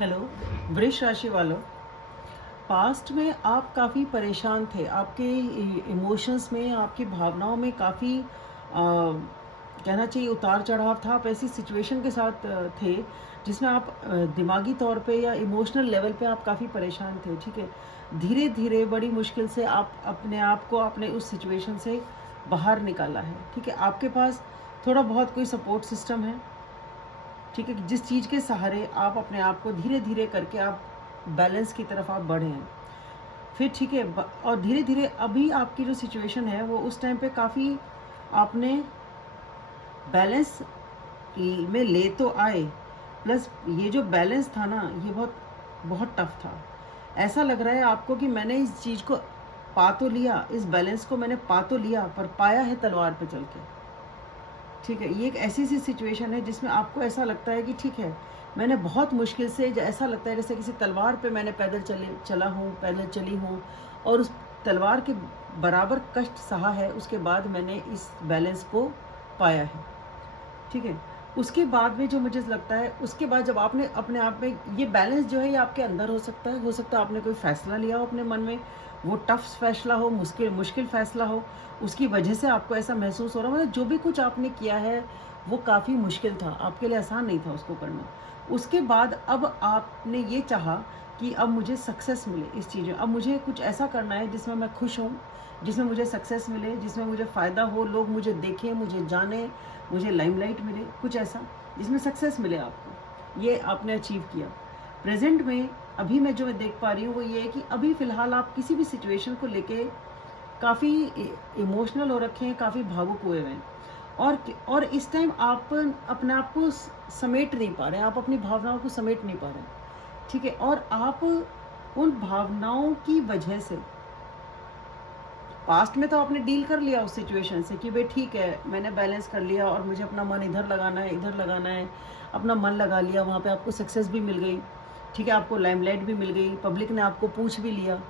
Hello. वृष राशि वालों, पास्ट में आप काफ़ी परेशान थे। आपके इमोशंस में, आपकी भावनाओं में काफ़ी कहना चाहिए उतार चढ़ाव था। आप ऐसी सिचुएशन के साथ थे जिसमें आप दिमागी तौर पे या इमोशनल लेवल पे आप काफ़ी परेशान थे। ठीक है, धीरे धीरे बड़ी मुश्किल से आप अपने आप को आपने उस सिचुएशन से बाहर निकाला है। ठीक है, आपके पास थोड़ा बहुत कोई सपोर्ट सिस्टम है। ठीक है, जिस चीज़ के सहारे आप अपने आप को धीरे धीरे करके आप बैलेंस की तरफ आप बढ़े हैं। फिर ठीक है, और धीरे धीरे अभी आपकी जो सिचुएशन है वो उस टाइम पे काफ़ी आपने बैलेंस में ले तो आए, प्लस ये जो बैलेंस था ना, ये बहुत बहुत टफ था। ऐसा लग रहा है आपको कि मैंने इस चीज़ को पा तो लिया, इस बैलेंस को मैंने पा तो लिया, पर पाया है तलवार पे चल के। ठीक है, ये एक ऐसी सी सिचुएशन है जिसमें आपको ऐसा लगता है कि ठीक है, मैंने बहुत मुश्किल से, ऐसा लगता है जैसे किसी तलवार पे मैंने पैदल चली हूँ और उस तलवार के बराबर कष्ट सहा है, उसके बाद मैंने इस बैलेंस को पाया है। ठीक है, उसके बाद में जो मुझे लगता है, उसके बाद जब आपने अपने आप में ये बैलेंस जो है ये आपके अंदर हो सकता है आपने कोई फ़ैसला लिया हो अपने मन में, वो टफ फैसला हो, मुश्किल मुश्किल फ़ैसला हो, उसकी वजह से आपको ऐसा महसूस हो रहा है। मतलब जो भी कुछ आपने किया है वो काफ़ी मुश्किल था, आपके लिए आसान नहीं था उसको करना। उसके बाद अब आपने ये चाहा कि अब मुझे सक्सेस मिले इस चीज़ में, अब मुझे कुछ ऐसा करना है जिसमें मैं खुश हूँ, जिसमें मुझे सक्सेस मिले, जिसमें मुझे फ़ायदा हो, लोग मुझे देखें, मुझे जानें, मुझे लाइमलाइट मिले, कुछ ऐसा जिसमें सक्सेस मिले आपको। ये आपने अचीव किया। प्रेजेंट में अभी मैं जो देख पा रही हूँ वो ये है कि अभी फ़िलहाल आप किसी भी सिचुएशन को लेके काफ़ी इमोशनल हो रखे हैं, काफ़ी भावुक हुए हुए हैं, और इस टाइम आप अपने आप को समेट नहीं पा रहे हैं, आप अपनी भावनाओं को समेट नहीं पा रहे हैं। ठीक है, और आप उन भावनाओं की वजह से पास्ट में तो आपने डील कर लिया उस सिचुएशन से कि भाई ठीक है, मैंने बैलेंस कर लिया और मुझे अपना मन इधर लगाना है, इधर लगाना है, अपना मन लगा लिया, वहाँ पे आपको सक्सेस भी मिल गई। ठीक है, आपको लाइमलाइट भी मिल गई, पब्लिक ने आपको पूछ भी लिया।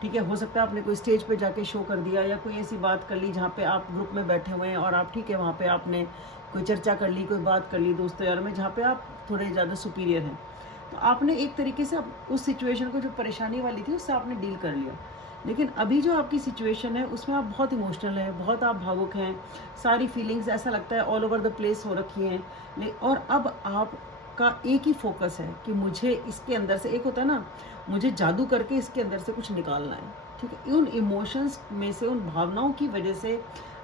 ठीक है, हो सकता है आपने कोई स्टेज पे जाके शो कर दिया या कोई ऐसी बात कर ली जहाँ पे आप ग्रुप में बैठे हुए हैं और आप ठीक है, वहाँ पे आपने कोई चर्चा कर ली, कोई बात कर ली दोस्तों यार में, जहाँ पे आप थोड़े ज़्यादा सुपीरियर हैं। तो आपने एक तरीके से उस सिचुएशन को, जो परेशानी वाली थी, उससे आपने डील कर लिया। लेकिन अभी जो आपकी सिचुएशन है उसमें आप बहुत इमोशनल हैं, बहुत आप भावुक हैं, सारी फीलिंग्स ऐसा लगता है ऑल ओवर द प्लेस हो रखी हैं। और अब आपका एक ही फोकस है कि मुझे इसके अंदर से, एक होता है ना, मुझे जादू करके इसके अंदर से कुछ निकालना है। ठीक है, उन इमोशंस में से, उन भावनाओं की वजह से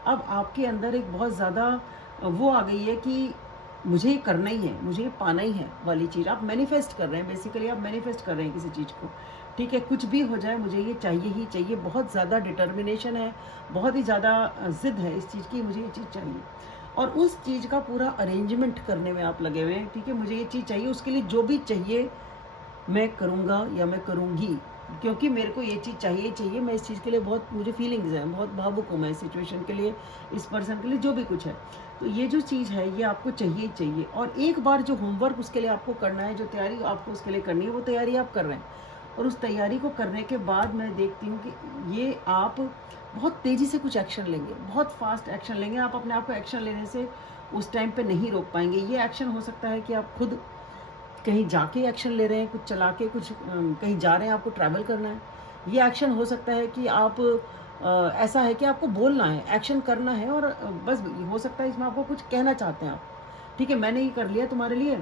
अब आपके अंदर एक बहुत ज़्यादा वो आ गई है कि मुझे ये करना ही है, मुझे ये पाना ही है वाली चीज़ आप मैनिफेस्ट कर रहे हैं। बेसिकली आप मैनिफेस्ट कर रहे हैं किसी चीज़ को। ठीक है, कुछ भी हो जाए मुझे ये चाहिए ही चाहिए, बहुत ज़्यादा डिटर्मिनेशन है, बहुत ही ज़्यादा ज़िद है इस चीज़ की, मुझे ये चीज़ चाहिए। और उस चीज़ का पूरा अरेंजमेंट करने में आप लगे हुए हैं। ठीक है, मुझे ये चीज़ चाहिए, उसके लिए जो भी चाहिए मैं करूँगा या मैं करूँगी, क्योंकि मेरे को ये चीज़ चाहिए ही चाहिए। मैं इस चीज़ के लिए बहुत, मुझे फीलिंग्स हैं, बहुत भावुक हूँ मैं इस सिचुएशन के लिए, इस पर्सन के लिए, जो भी कुछ है। तो ये जो चीज़ है ये आपको चाहिए ही चाहिए। और एक बार जो होमवर्क उसके लिए आपको करना है, जो तैयारी आपको उसके लिए करनी है, वो तैयारी आप कर रहे हैं। और उस तैयारी को करने के बाद मैं देखती हूँ कि ये आप बहुत तेज़ी से कुछ एक्शन लेंगे, बहुत फास्ट एक्शन लेंगे। आप अपने आप को एक्शन लेने से उस टाइम पे नहीं रोक पाएंगे। ये एक्शन हो सकता है कि आप खुद कहीं जाके एक्शन ले रहे हैं, कुछ चला के, कुछ कहीं जा रहे हैं, आपको ट्रैवल करना है। ये एक्शन हो सकता है कि आप ऐसा है कि आपको बोलना है, एक्शन करना है, और बस हो सकता है इसमें आपको कुछ कहना चाहते हैं आप। ठीक है, मैंने ये कर लिया तुम्हारे लिए,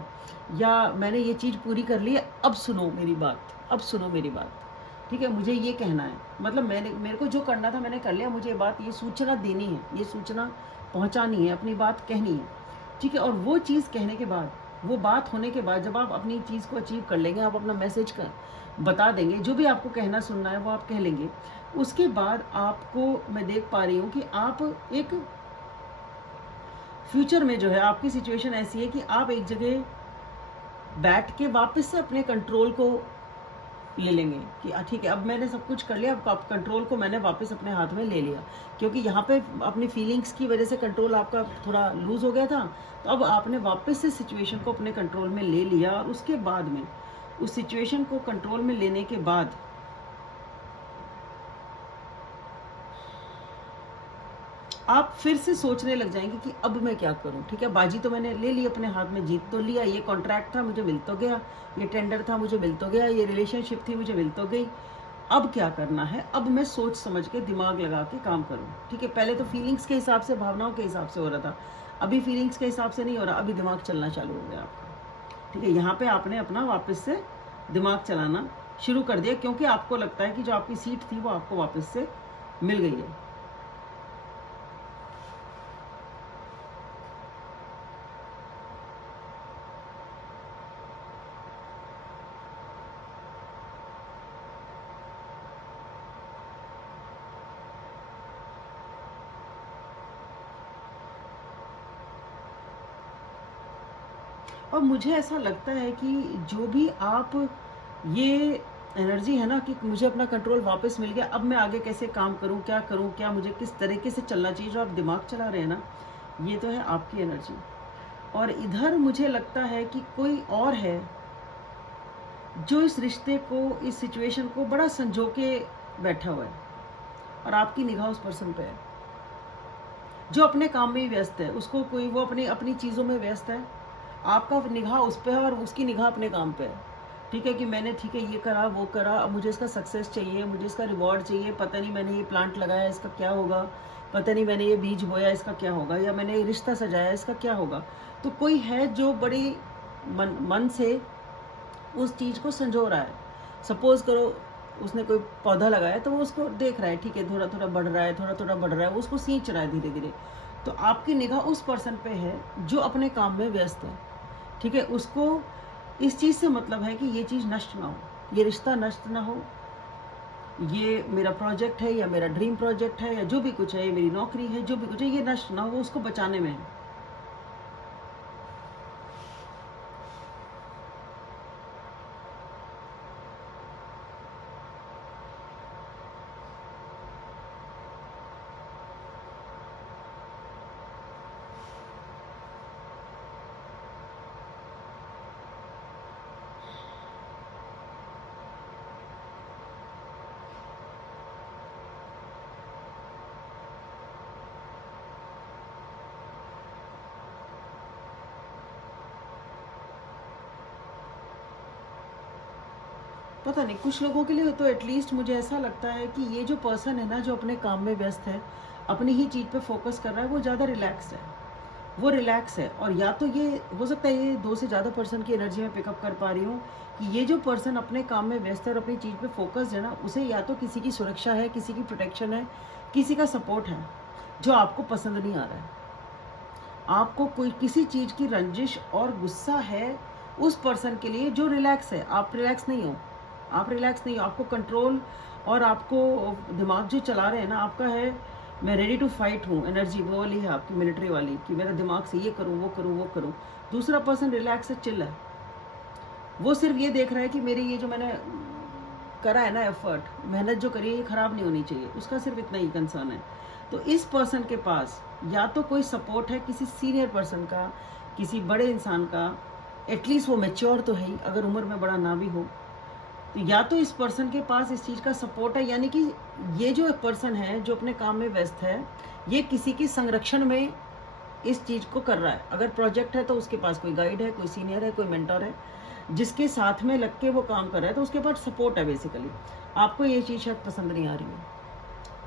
या मैंने ये चीज़ पूरी कर ली है, अब सुनो मेरी बात, अब सुनो मेरी बात। ठीक है, मुझे ये कहना है, मतलब मेरे को जो करना था मैंने कर लिया, मुझे ये सूचना देनी है, ये सूचना पहुंचानी है, अपनी बात कहनी है। ठीक है, और वो चीज़ कहने के बाद, वो बात होने के बाद, जब आप अपनी चीज़ को अचीव कर लेंगे, आप अपना मैसेज कर बता देंगे, जो भी आपको कहना सुनना है वो आप कह लेंगे। उसके बाद आपको, मैं देख पा रही हूँ कि आप एक फ्यूचर में जो है, आपकी सिचुएशन ऐसी है कि आप एक जगह बैठ के वापस से अपने कंट्रोल को ले लेंगे कि ठीक है, अब मैंने सब कुछ कर लिया, अब कंट्रोल को मैंने वापस अपने हाथ में ले लिया। क्योंकि यहाँ पे अपनी फीलिंग्स की वजह से कंट्रोल आपका थोड़ा लूज़ हो गया था, तो अब आपने वापस से सिचुएशन को अपने कंट्रोल में ले लिया। और उसके बाद में, उस सिचुएशन को कंट्रोल में लेने के बाद, आप फिर से सोचने लग जाएंगे कि अब मैं क्या करूं। ठीक है, बाजी तो मैंने ले ली अपने हाथ में, जीत तो लिया, ये कॉन्ट्रैक्ट था मुझे मिल तो गया, ये टेंडर था मुझे मिल तो गया, ये रिलेशनशिप थी मुझे मिल तो गई। अब क्या करना है, अब मैं सोच समझ के दिमाग लगा के काम करूं। ठीक है, पहले तो फीलिंग्स के हिसाब से, भावनाओं के हिसाब से हो रहा था, अभी फीलिंग्स के हिसाब से नहीं हो रहा, अभी दिमाग चलना चालू हो गया आपका। ठीक है, यहाँ पे आपने अपना वापस से दिमाग चलाना शुरू कर दिया, क्योंकि आपको लगता है कि जो आपकी सीट थी वो आपको वापस से मिल गई है। और मुझे ऐसा लगता है कि जो भी आप ये एनर्जी है ना कि मुझे अपना कंट्रोल वापस मिल गया, अब मैं आगे कैसे काम करूं, क्या मुझे किस तरीके से चलना चाहिए, जो आप दिमाग चला रहे हैं ना, ये तो है आपकी एनर्जी। और इधर मुझे लगता है कि कोई और है जो इस रिश्ते को, इस सिचुएशन को बड़ा संजो के बैठा हुआ है, और आपकी निगाह उस पर्सन पे है जो अपने काम में ही व्यस्त है। उसको कोई, वो अपनी अपनी चीज़ों में व्यस्त है, आपका निगाह उस पर है और उसकी निगाह अपने काम पे है। ठीक है, कि मैंने, ठीक है, ये करा वो करा, अब मुझे इसका सक्सेस चाहिए, मुझे इसका रिवॉर्ड चाहिए, पता नहीं मैंने ये प्लांट लगाया इसका क्या होगा, पता नहीं मैंने ये बीज बोया इसका क्या होगा, या मैंने ये रिश्ता सजाया इसका क्या होगा। तो कोई है जो बड़ी मन से उस चीज़ को संजो रहा है। सपोज करो उसने कोई पौधा लगाया तो वो उसको देख रहा है, ठीक है, थोड़ा थोड़ा बढ़ रहा है, थोड़ा थोड़ा बढ़ रहा है, वो उसको सींच रहा है धीरे धीरे। तो आपकी निगाह उस पर्सन पे है जो अपने काम में व्यस्त है। ठीक है, उसको इस चीज़ से मतलब है कि ये चीज़ नष्ट ना हो, ये रिश्ता नष्ट ना हो, ये मेरा प्रोजेक्ट है या मेरा ड्रीम प्रोजेक्ट है या जो भी कुछ है, ये मेरी नौकरी है, जो भी कुछ है, ये नष्ट ना हो, वो उसको बचाने में है। पता नहीं, कुछ लोगों के लिए तो एटलीस्ट मुझे ऐसा लगता है कि ये जो पर्सन है ना, जो अपने काम में व्यस्त है, अपनी ही चीज़ पे फोकस कर रहा है, वो ज़्यादा रिलैक्स है, वो रिलैक्स है। और या तो ये हो सकता है, ये 2 से ज़्यादा पर्सन की एनर्जी में पिकअप कर पा रही हूँ कि ये जो पर्सन अपने काम में व्यस्त है और अपनी चीज़ पे फोकस है ना, उसे या तो किसी की सुरक्षा है, किसी की प्रोटेक्शन है, किसी का सपोर्ट है, जो आपको पसंद नहीं आ रहा है। आपको कोई किसी चीज़ की रंजिश और गुस्सा है उस पर्सन के लिए जो रिलैक्स है। आप रिलैक्स नहीं हो, आप रिलैक्स नहीं हो, आपको कंट्रोल और आपको दिमाग जो चला रहे हैं ना, आपका है मैं रेडी टू फाइट हूँ, एनर्जी वो वाली है आपकी, मिलिट्री वाली, कि मेरा दिमाग से ये करूँ वो करूँ वो करूँ। दूसरा पर्सन रिलैक्स है, चिल है, वो सिर्फ ये देख रहा है कि मेरी ये जो मैंने करा है ना एफर्ट, मेहनत जो करी है, ये ख़राब नहीं होनी चाहिए, उसका सिर्फ इतना ही कंसर्न है। तो इस पर्सन के पास या तो कोई सपोर्ट है किसी सीनियर पर्सन का, किसी बड़े इंसान का, एटलीस्ट वो मैच्योर तो है ही, अगर उम्र में बड़ा ना भी हो। तो या तो इस पर्सन के पास इस चीज़ का सपोर्ट है, यानी कि ये जो पर्सन है जो अपने काम में व्यस्त है, ये किसी के संरक्षण में इस चीज़ को कर रहा है। अगर प्रोजेक्ट है तो उसके पास कोई गाइड है, कोई सीनियर है, कोई मेंटर है, जिसके साथ में लग के वो काम कर रहा है, तो उसके पास सपोर्ट है बेसिकली। आपको ये चीज़ शायद पसंद नहीं आ रही है,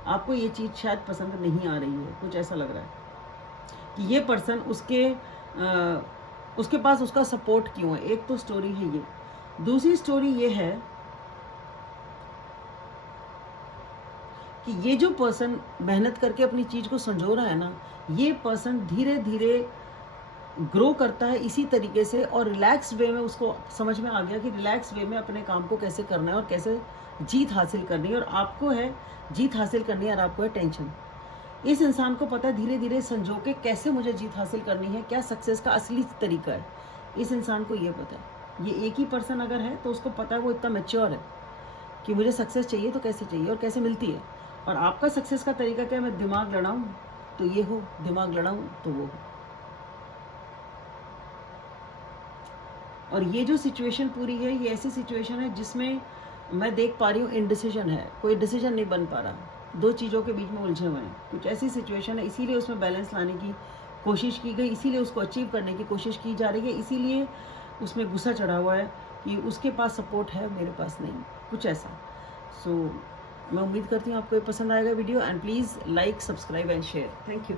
आपको ये चीज़ शायद पसंद नहीं आ रही है, कुछ ऐसा लग रहा है कि ये पर्सन उसके पास उसका सपोर्ट क्यों है। एक तो स्टोरी है ये। दूसरी स्टोरी ये है कि ये जो पर्सन मेहनत करके अपनी चीज़ को संजो रहा है ना, ये पर्सन धीरे धीरे ग्रो करता है इसी तरीके से, और रिलैक्स वे में उसको समझ में आ गया कि रिलैक्स वे में अपने काम को कैसे करना है और कैसे जीत हासिल करनी है। और आपको है जीत हासिल करनी है और आपको है टेंशन। इस इंसान को पता है धीरे धीरे संजो के कैसे मुझे जीत हासिल करनी है, क्या सक्सेस का असली तरीका है, इस इंसान को ये पता है। ये एक ही पर्सन अगर है तो उसको पता है, वो इतना मैच्योर है कि मुझे सक्सेस चाहिए तो कैसे चाहिए और कैसे मिलती है। और आपका सक्सेस का तरीका क्या है, मैं दिमाग लड़ाऊँ तो ये हो, दिमाग लड़ाऊँ तो वो हो। और ये जो सिचुएशन पूरी है, ये ऐसी सिचुएशन है जिसमें मैं देख पा रही हूँ इनडिसीजन है, कोई डिसीजन नहीं बन पा रहा। दो चीज़ों के बीच में उलझे हुए हैं। कुछ ऐसी सिचुएशन है, इसीलिए उसमें बैलेंस लाने की कोशिश की गई, इसीलिए उसको अचीव करने की कोशिश की जा रही है, इसीलिए उसमें गुस्सा चढ़ा हुआ है कि उसके पास सपोर्ट है, मेरे पास नहीं, कुछ ऐसा। सो मैं उम्मीद करती हूँ आपको ये पसंद आएगा video, and please like, subscribe and share. Thank you.